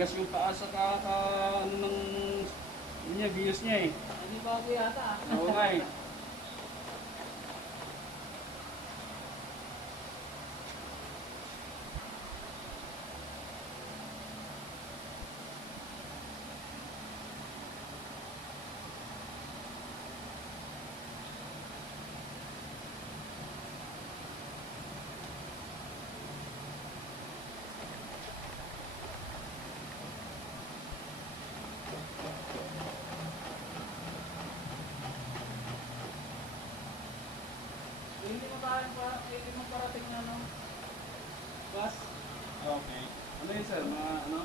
matigas yung paa sa ano ng niya, bios niya eh. Hindi bago yata. Oo nga eh. Hindi mo parating na no? Bus? Okay. Ano yun sir? Mga ano?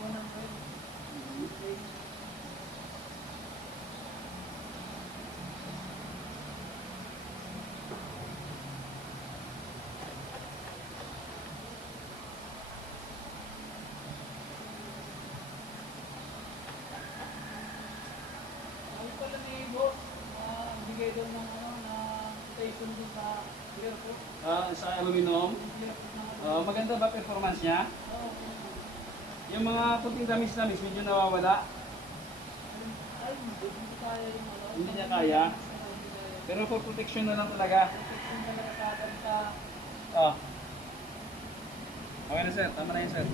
100. Ano pala ni boss? Bigay doon ng ano, na station doon sa airport. Sa aluminum. Maganda ba performance niya? Yung mga kunting damis-damis, medyo nawawala. Ay, hindi kaya yung ano. Hindi niya kaya. Pero for protection na lang talaga. Protection talaga kagad sa Okay na sir, tama na yun sir.